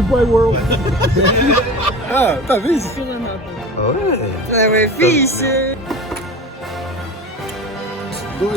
Goodbye World. Ah, t'as vu? Ouais. Ah ouais, fixe. Dois,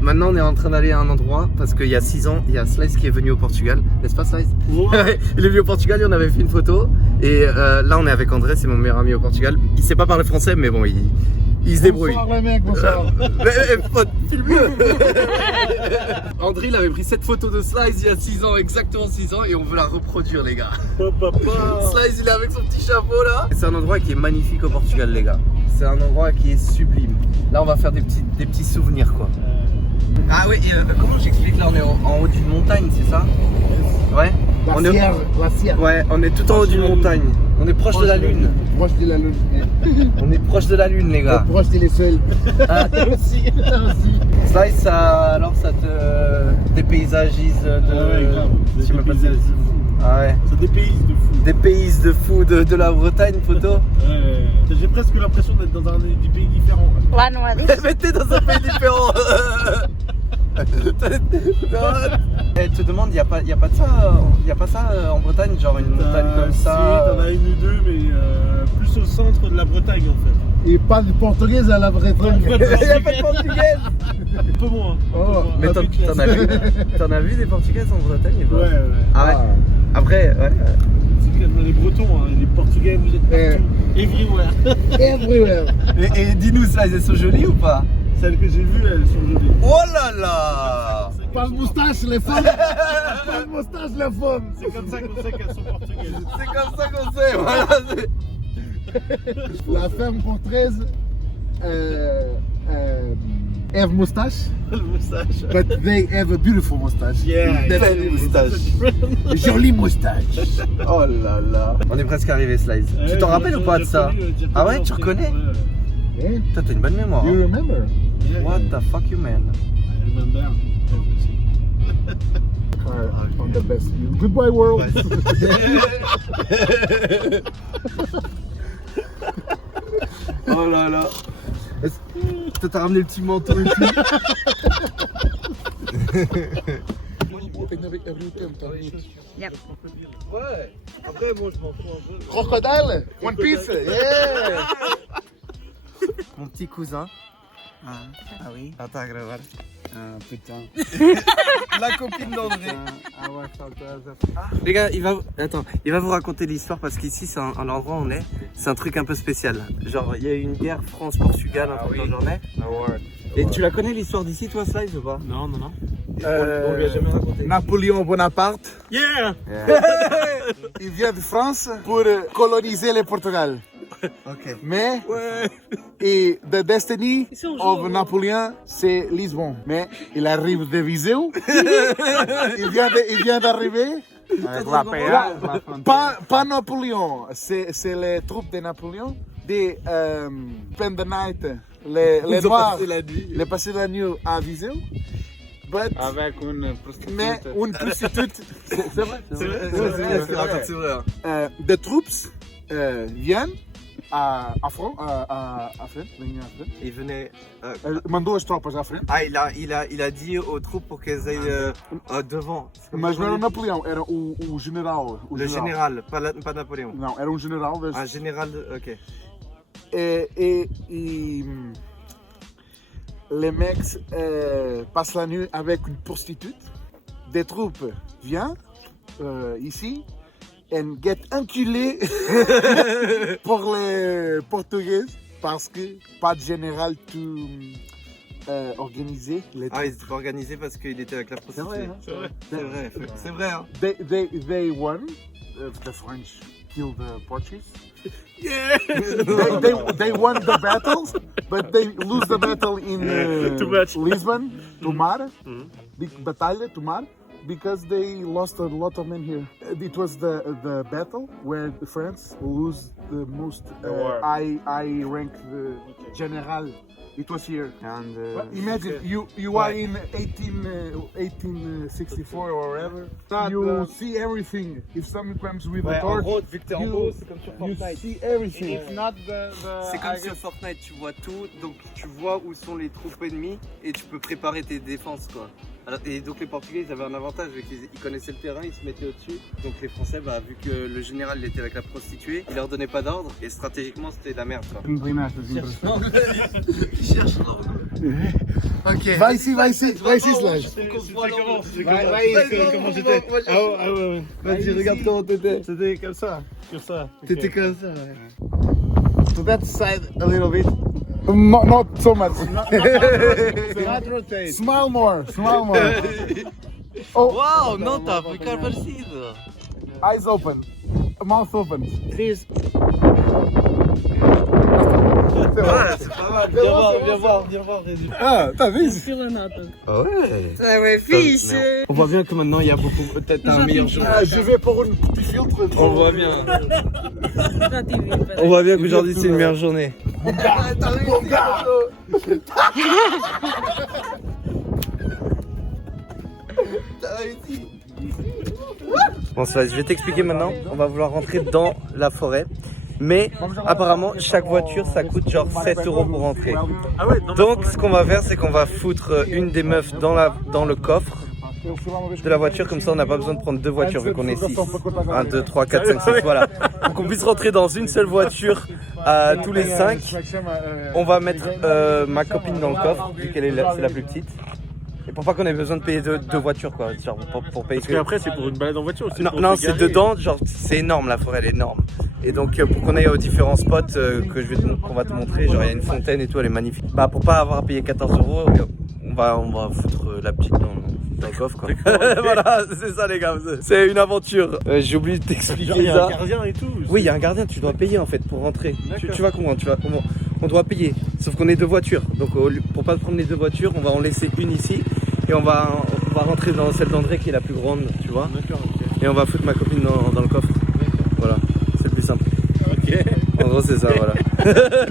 Maintenant, on est en train d'aller à un endroit parce qu'il y a 6 ans, il y a Slice qui est venu au Portugal, n'est-ce pas Slice? Ouais. Il est venu au Portugal et on avait fait une photo. Et là, on est avec André, c'est mon meilleur ami au Portugal. Il sait pas parler français, mais bon, il se débrouille. Bonsoir les mecs, bonsoir. Filme-le. André, il avait pris cette photo de Slice il y a 6 ans, exactement 6 ans, et on veut la reproduire, les gars. Slice, il est avec son petit chapeau là. C'est un endroit qui est magnifique au Portugal, les gars. C'est un endroit qui est sublime. Là, on va faire des petits souvenirs, quoi. Ah oui, comment j'explique là? On est en haut d'une montagne, c'est ça? Ouais. Glacière. Ouais, on est tout en haut d'une montagne. On est proche de la lune. Proche de la lune. On est proche de la lune, les gars. Proche de l'étoile. Ah, Aussi. Slice, ça te dépaysages de. Ah ouais, grave. Je sais même pas si- Ah ouais. C'est des pays de fou. Des pays de fou de la Bretagne, photo. Ouais. J'ai presque l'impression d'être dans des pays différents. Lá não há disso. Mais t'es dans un pays différent. Elle te demande, il y a pas de ça en Bretagne, genre une montagne comme ça. Si, t'en as une ou deux, mais plus au centre de la Bretagne en fait. Et pas de portugaise à la vraie Il n'y a pas de portugaise. Un peu moins. Oh. Mais t'en as vu des portugaises en Bretagne ou pas? Ouais. Ah ouais. Après, ouais. C'est comme les Bretons, hein. Les Portugais, vous êtes partout. Everywhere. Everywhere. Et dis-nous, ça, elles sont jolies ou pas? Celles que j'ai vues, elles sont jolies. Oh là là! Pas de moustache les femmes. Pas de moustache les femmes. C'est comme ça qu'on sait qu'elles sont portugaises. C'est comme ça qu'on sait, voilà. La femme portugaise have moustache, Le moustache. but they have a beautiful moustache. Yeah. Belle moustache. Jolie moustache. Oh là là. On est presque arrivé, Slice. Tu t'en rappelles ou pas de ça? Ah ouais, tu reconnais? Eh? Toi, t'as une bonne mémoire. You Hein? remember? What the fuck, you man? I remember. On the best view. Goodbye world. Oh là là. Toi, t'as ramené le petit manteau et tout. Yep. Ouais. Après, moi, je m'en fous un peu. Crocodile. One Piece. Yeah. Mon petit cousin. Ah oui. Attends, regarde. Ah putain. La copine d'André. Ah ouais, ça Les gars, il va vous raconter l'histoire parce qu'ici, c'est un endroit où on est. C'est un truc un peu spécial. Genre, il y a eu une guerre France-Portugal un peu dans le genre. Et tu la connais l'histoire d'ici, toi, Slice, ou pas? Non. On lui a jamais raconté. Napoléon Bonaparte. Yeah! Il vient de France pour coloniser le Portugal. Ok. Mais et the destiny of Napoléon, c'est Lisbonne. Mais il arrive de Viseu. il vient d'arriver. Pas Napoléon, c'est les troupes de Napoléon. Des spend the night, les Ils ont noirs, passé la nuit. les passer la nuit à Viseu. But, Avec une prostituée. mais une prostituée, c'est vrai. C'est vrai. C'est vrai. Des troupes viennent à front, Il venait. mandou as tropas à frente. Ah, il a dit aux troupes pour qu'elles aillent devant. Mas não era o Napoleão, era o general. Le général, pas Napoléon. Não, era um general. Un général, ok. Et les mecs passent la nuit avec une prostituée. Des troupes viennent ici et get enculés pour les Portugais parce que pas de général tout organisé. Ah, il était pas organisé parce qu'il était avec la prostituée. C'est vrai. Hein. They won. The French killed the Portuguese. Yeah! They won the battles, but they lose the battle in Too much. Lisbon, Tomar. Big batalha, Tomar. because they lost a lot of men here. It was the battle where France lose the most high rank general. It was here. And But imagine you are in 1864 or whatever. You see everything. If someone comes with a En torch, gros, vu que t'es en haut, c'est comme sur you Fortnite. see everything. it's not the C'est comme sur Fortnite, tu vois tout, donc tu vois où sont les troupes ennemies et tu peux préparer tes défenses quoi. Alors, et donc les Portugais ils avaient un avantage vu qu'ils connaissaient le terrain, ils se mettaient au-dessus. Donc les Français, bah, vu que le général il était avec la prostituée, il leur donnait pas d'ordre et stratégiquement c'était la merde quoi. Il cherche l'angle. Ok. Vai ici, Slash. C'était comment j'étais. Ah ouais. Vas-y, regarde comment t'étais. C'était comme ça. Comme ça. T'étais comme ça, ouais. To that side a little bit. Not so much. Not rotate. Smile more. Oh, Wow, não tá, ficar parecido. eyes open. Mouth open. Chris. C'est pas mal. Viens voir. Ah, t'as vu? Ah ouais. Ça ouais, fixe. On voit bien que maintenant il y a beaucoup, peut-être un meilleur jour. Ah, je vais pour un petit filtre. On voit bien. On voit bien qu'aujourd'hui c'est une meilleure journée. Mon gars. Bon, ça, je vais t'expliquer maintenant. On va vouloir rentrer dans la forêt. Mais apparemment, chaque voiture ça coûte genre 7 € pour rentrer. Donc, ce qu'on va faire, c'est qu'on va foutre une des meufs dans le coffre de la voiture. Comme ça, on n'a pas besoin de prendre deux voitures vu qu'on est 6. 1, 2, 3, 4, 5, 6. Voilà. Pour qu'on puisse rentrer dans une seule voiture tous les 5. On va mettre ma copine dans le coffre, vu qu'elle est c'est la plus petite. Et pour pas qu'on ait besoin de payer deux voitures quoi, genre pour payer. Parce qu'après c'est pour une balade en voiture aussi. Non, c'est dedans, genre c'est énorme, la forêt elle est énorme. Et donc pour qu'on aille aux différents spots qu'on va te montrer, genre il y a une fontaine et tout, elle est magnifique. Bah pour pas avoir à payer 14 €, on va foutre la petite dans le coffre quoi. Voilà, c'est ça les gars, c'est une aventure. J'ai oublié de t'expliquer ça. Il y a un gardien et tout. Oui, il y a un gardien, tu dois payer en fait pour rentrer. Tu vas comment on doit payer. Sauf qu'on est deux voitures. Donc pour pas prendre les deux voitures, on va en laisser une ici. Et on va rentrer dans celle d'André qui est la plus grande, tu vois. D'accord, ok. Et on va foutre ma copine dans le coffre. Voilà, c'est le plus simple. Ok. En gros c'est ça, voilà.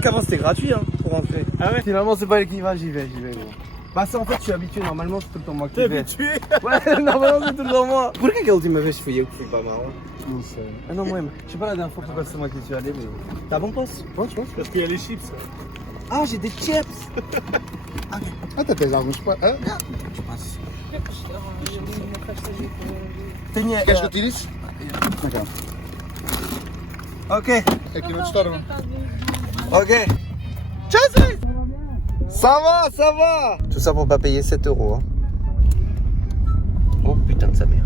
Qu'avant c'était gratuit hein, pour rentrer. Ah ouais. Finalement c'est pas elle qui va, j'y vais gros. Bah ça en fait je suis habitué, normalement c'est tout le temps moi qui T'es vais. habitué. Ouais, normalement c'est tout le temps moi. Por que a última vez foi eu que fui para Marrom? Não sei. Ah non, moi, je sais pas la dernière fois pourquoi c'est moi qui suis allé, mais... T'as bon poste? Je pense parce qu'il y a les chips. Ah, j'ai des chips! Ah, t'as tes alguns pa... Ah? Tenha... Queres que eu tire isso? Ok, Aqui não estouram. ok. Chelsea! Ça va! Tout ça pour pas payer 7 €. Hein. Oh putain de sa mère.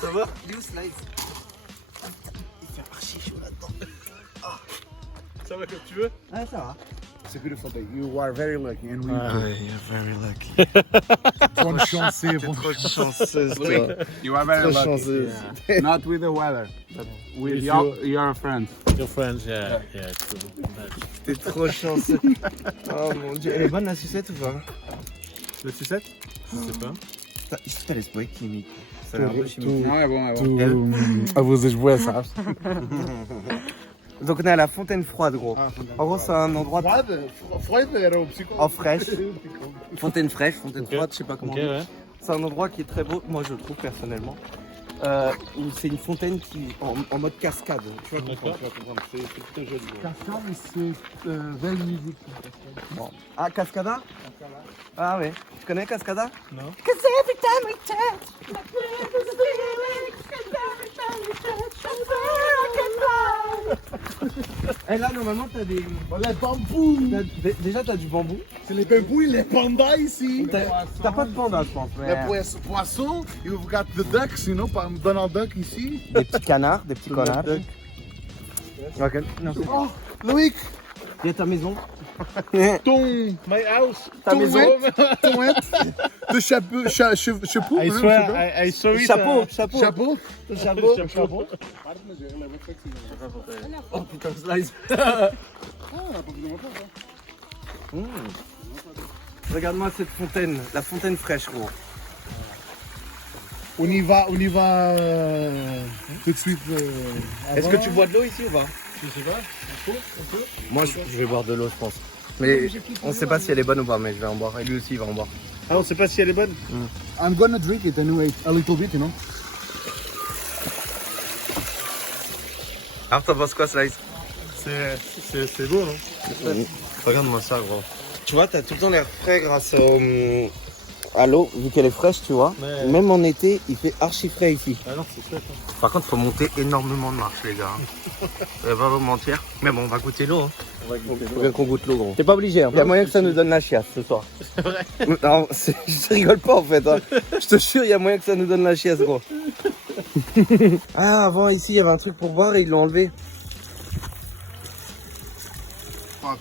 Ça va? Ça va comme tu veux. Ah, ça va. It's a beautiful day. You are very lucky. And we you're very lucky. bonne chance. Trop chanceuse, toi. You are very Trop lucky. chanceuse. Yeah. Not with the weather, but with With your friends. Your friends, yeah, cool. T'es trop chanceux. Oh mon dieu. Elle est bonne la sucette ou pas? La sucette? Je sais pas. Ici t'as l'espoir chimique. Ça a l'air un peu chimique. Não é bom, é bom. Tu abusas bué, sabes? Donc on est à la fontaine froide gros. En gros c'est un endroit Freud era o psicólogo. en fraîche. Fontaine fraîche, fontaine froide, je sais pas comment Ok, on dit. ouais. C'est un endroit qui est très beau, moi je le trouve personnellement. Où c'est une fontaine qui en mode cascade. Tu vas comprendre, D'accord. tu vas comprendre. C'est plutôt joli. Gros. Cascada, c'est velho musique. Bon. Ah Cascada? Ah ouais. Tu connais Cascada? Non. Et là normalement t'as des... Les bambous. Déjà t'as du bambou. C'est les bambous et les pandas ici. T'as pas de panda je pense. Mais... Les poissons, you've got the ducks, you know, Donald Duck ici. Des petits canards, des petits connards. Ok. Non, c'est... Oh, Loïc. Il y a ta maison. Ton, My house. Ta maison. ton de chapeau, chapeau. I swear, I saw it. Chapeau. Chapeau. Chapeau. Oh putain, Slice. Regarde-moi cette fontaine, la fontaine fraîche, gros. On y va tout de suite. Est-ce que tu bois de l'eau ici ou pas? Je sais pas. Un peu. Moi, je vais boire de l'eau, je pense. Mais on sait pas si elle est bonne ou pas, mais je vais en boire. Et lui aussi, il va en boire. Ah, on sait pas si elle est bonne. I'm gonna drink it anyway, a little bit, you know. Alors, t'en penses quoi, Slice? C'est beau, non? Regarde-moi ça, gros. Tu vois, t'as tout le temps l'air frais grâce à l'eau, vu qu'elle est fraîche, tu vois. Ouais. Même en été, il fait archi frais ici. Ah non, c'est chouette. Par contre, faut monter énormément de marche, les gars. Je vais pas vous mentir. Mais bon, on va goûter l'eau. Hein. On va goûter Faut bien qu'on goûte l'eau, gros. T'es pas obligé, hein. Il y a moyen que ça nous donne la chiasse ce soir. C'est vrai. Non, je rigole pas en fait. Hein. Je te jure, il y a moyen que ça nous donne la chiasse, gros. Ah, avant, ici, il y avait un truc pour boire et ils l'ont enlevé.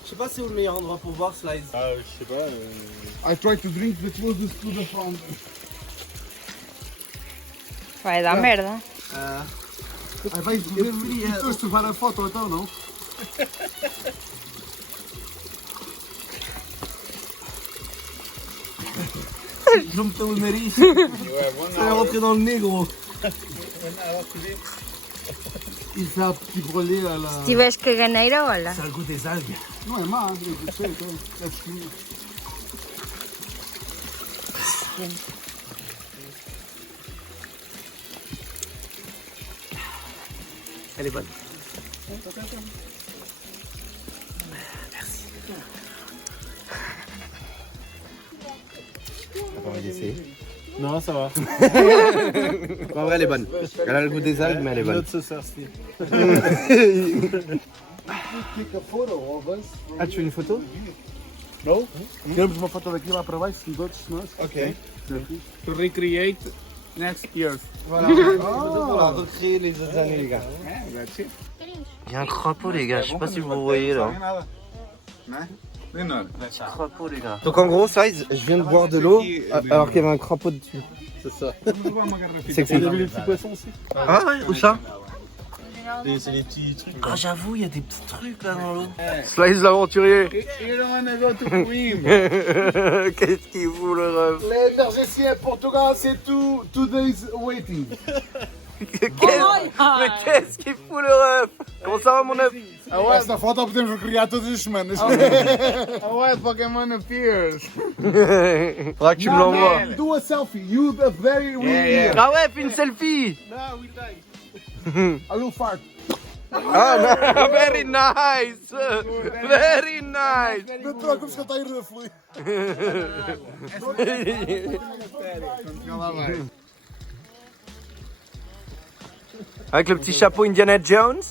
Je sais pas c'est où le meilleur endroit pour boire, Slice. Ah, je sais pas. I try to drink the closest to the fountain. Vai dar merda. Vai tu fare a foto então, não? Jumpe pelo nariz. Ça va rentrer dans le nez, gros. Il fait un petit brûlé à la... Se tiveres caganeira, olha. C'est le goût des algues. Não é má, eu sei, é fino. Elle est bonne. On va essayer. Non, ça va. En vrai, elle est bonne. Elle a le goût des algues, mais elle est bonne. Not so thirsty. Take a photo of us. Ah, tu veux une photo? No? Tiramos uma foto daqui lá para baixo, os outros nós. Ok. To recreate next year. Voilà. On va recréer les autres années, les gars. Il y a un crapaud, les gars. Je sais pas si vous voyez là. Crapaud, les gars. Donc en gros, Size, je viens de boire de l'eau alors qu'il y avait un crapaud dessus. C'est ça. C'est que Vous avez les petits poissons aussi? Ah ouais, où ça? C'est les petits trucs. Ah, j'avoue, il y a des petits trucs là dans l'eau. Slice l'aventurier. You don't wanna go to swim. Qu'est-ce qu'il fout le rêve? L'émergence à Portugal, c'est 2 days waiting. Mais qu'est-ce qu'il fout le rêve? Comment ça va mon œuf? Esta foto podemos recriar todas as semanas. Why Pokémon appears? Faudra que tu me l'envoies. Do a selfie. You a very weird. Ah ouais, fais une selfie. I will fart. Ah, no, very nice. Very nice. Não preocupes que ele está a ir a fluir. Avec le petit chapeau Indiana Jones.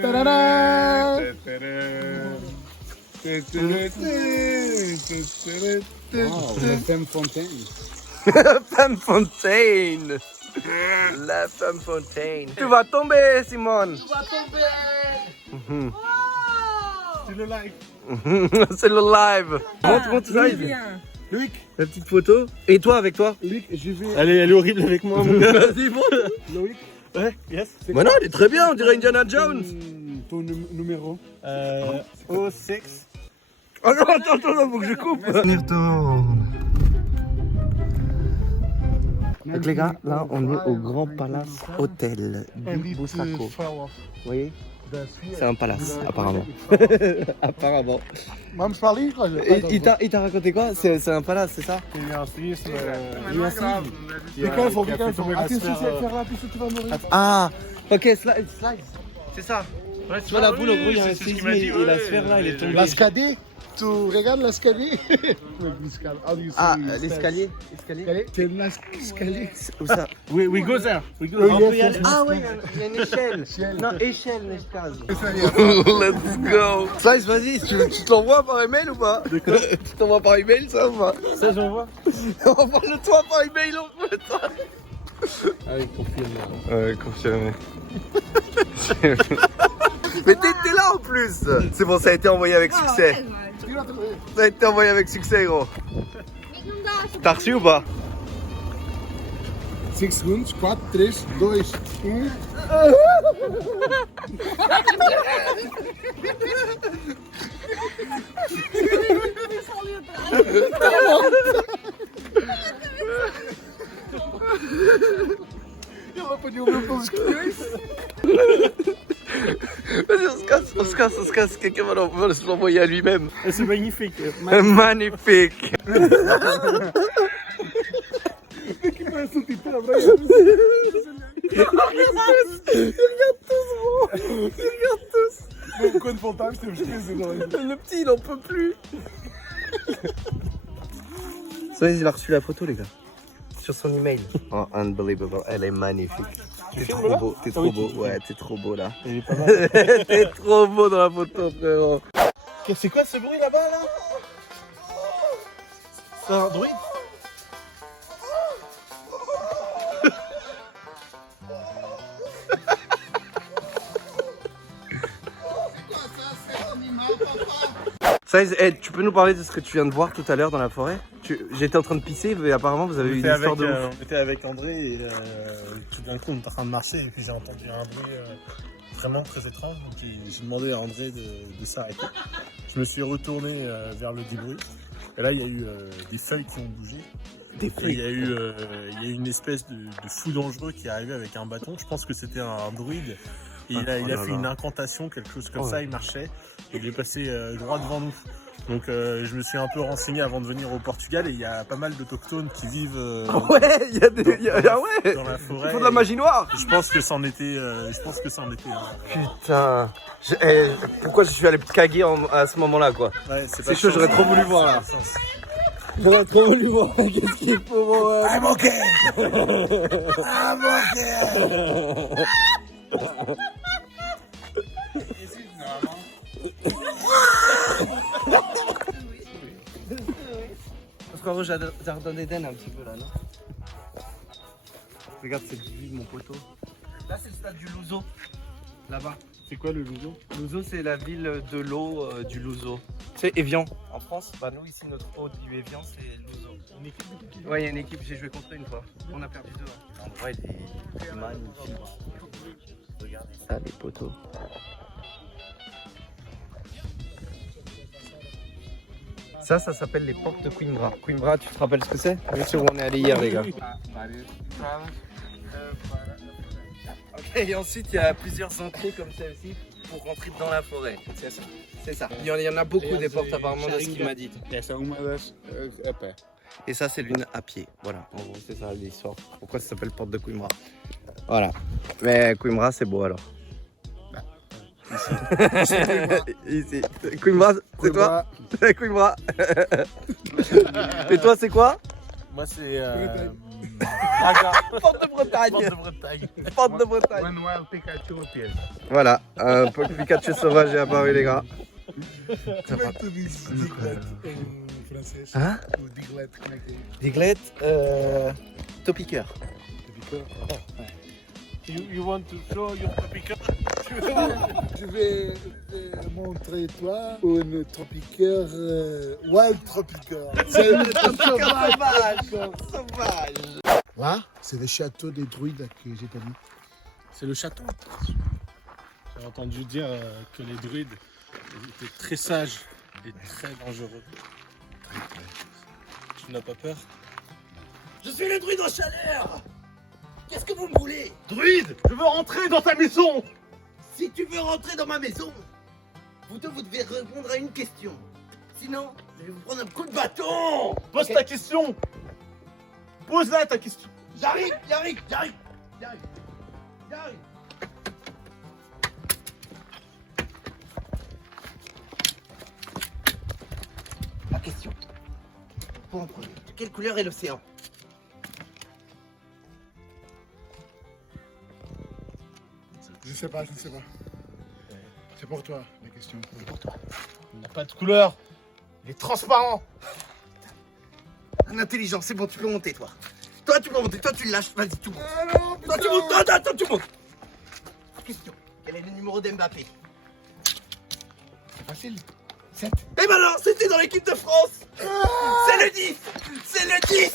Tarará. Oh, la femme fontaine. Femme Fontaine. La Femme Fontaine. Tu vas tomber, Simone. Tu vas tomber. C'est le live. C'est le live. Montre ça. Luc, la petite photo. Et toi avec toi? Luc, je vais. Elle est horrible avec moi, mon gars. Vas-y, montre. Loïc, Ouais, yes. Mais non, elle est très bien, on dirait Indiana Jones. ton numéro. 06. Oh non, attends, faut que je coupe. On y retourne. Donc les gars, là on est au Grand Palace Hotel du Boussako. Vous voyez? C'est un palace, apparemment. Apparemment. Vamos para ali, olha. Et il t'a raconté quoi? C'est un palace, c'est ça? Il y a un séisme. Be careful, be careful. Attention, si elle fait là, tu vas mourir. Ah, ok, slide. C'est ça. Ouais, Tu vois la boule, en gros, il y a un séisme et la sphère là, elle est tombée. L'escalier. Tu regardes l'escalier. Ah, l'escalier. C'est l'escalier. Où ça? We go there. We go Oui, there. yes, On peut y aller. yes. Ah ouais, il y a une échelle. Non, échelle, l'escalade. Let's go. Slice, vas-y, tu te l'envoies par email ou pas? Tu t'envoies par email ça ou pas? Ça, j'envoie. Envoie-le-toi par email en fait. Ah oui, confirmé. Ouais, confirmé. Mais t'es là en plus. plus. C'est bon, ça a été envoyé avec succès. Ça a été envoyé avec succès, gros. T'as reçu ou pas? 5 segundos, 4, 3, 2, 1. Ela apanhou o meu pelos colhões. Vas-y, on se casse. Quelqu'un va se l'envoyer à lui-même. C'est magnifique. Magnifique. Parece um tipo na praia. Regarde tous. Quando voltarmos temos que fazer. Le petit, il en peut plus. Ça, il a reçu la photo, les gars. Sur son email. Oh, unbelievable. Elle est magnifique. T'es trop beau, t'es trop beau. Ouais, t'es trop beau là. T'es trop beau dans la photo, frérot. C'est quoi ce bruit là-bas là? C'est un druide? Size, hey, tu peux nous parler de ce que tu viens de voir tout à l'heure dans la forêt? J'étais en train de pisser, mais apparemment vous avez eu une histoire de ouf. On était avec André et tout d'un coup on était en train de marcher et puis j'ai entendu un bruit vraiment très étrange. Donc j'ai demandé à André de s'arrêter. Je me suis retourné vers le débris et là il y a eu des feuilles qui ont bougé. Des feuilles. Il y a eu une espèce de fou dangereux qui est arrivé avec un bâton. Je pense que c'était un druide. Et il a fait une incantation, quelque chose comme ça, il marchait. Et il est passé droit devant nous. Donc je me suis un peu renseigné avant de venir au Portugal et il y a pas mal d'autochtones qui vivent ouais, il y a des ouais, dans la forêt. Il faut de la magie noire. Je pense que c'en était. Putain. Pourquoi je suis allé caguer à ce moment-là, quoi? Ouais, c'est chaud, j'aurais trop voulu voir là. J'aurais trop voulu voir. Qu'est-ce qu'il faut voir? I'm okay. I'm okay. Frérot, Jardin d'Éden un petit peu là, non? Regarde cette vue, mon poteau. Là, c'est le stade du Louzo. Là-bas. C'est quoi le Louzo? Louzo, c'est la ville de l'eau du Louzo. C'est Évian en France. Bah, nous, ici, notre eau du Évian, c'est Louzo. Une équipe? Ouais, il y a une équipe, j'ai joué contre eux une fois. On a perdu 2. L'endroit, il est magnifique. Regardez ça, les poteaux. Ça s'appelle les portes de Coimbra. Coimbra, tu te rappelles ce que c'est? Oui, c'est où on est allé hier, les gars. Ok, et ensuite, il y a plusieurs entrées comme celle-ci pour rentrer dans la forêt. C'est ça. C'est ça. Il y en a beaucoup des portes apparemment de ce qu'il m'a dit. Et ça, c'est l'une à pied. Voilà, en gros, c'est ça l'histoire. Pourquoi ça s'appelle porte de Coimbra? Voilà. Mais Coimbra, c'est beau alors. Ici. Coimbra, c'est toi? Coimbra. Et toi, c'est quoi? Moi, c'est. Porte de Bretagne. Porte de Bretagne. Porte de Bretagne. One wild Pikachu appears. Voilà, un Pikachu sauvage est apparu, les gars. Como é que tu dizes Diglett em francês? Hein? O Diglett, como é que é? Diglett, Topiqueur. You want to show your topiqueur? Je vais te montrer toi un tropiqueur, wild tropiqueur. C'est un Sauvage. Là, c'est le château des druides que j'ai pas dit. C'est le château. J'ai entendu dire que les druides étaient très sages et très dangereux. Tu n'as pas peur? Je suis le druide en chaleur. Qu'est-ce que vous me voulez? Druide, je veux rentrer dans ta maison. Si tu veux rentrer dans ma maison, vous devez répondre à une question. Sinon, je vais vous prendre un coup de bâton. Pose ta question. Pose-la ta question. J'arrive. La question. Pour en premier, de quelle couleur est l'océan? Je sais pas. C'est pour toi la question. C'est pour toi. Il n'a pas de couleur. Il est transparent. Un intelligent, c'est bon, tu peux monter, toi. Toi, tu peux monter, toi, tu le lâches, vas-y, tu montes. Ah non, Toi, tu montes, attends, tu montes. Question, quel est le numéro d'Mbappé? Facile. 7. Et maintenant, c'était dans l'équipe de France. C'est le 10. C'est le 10.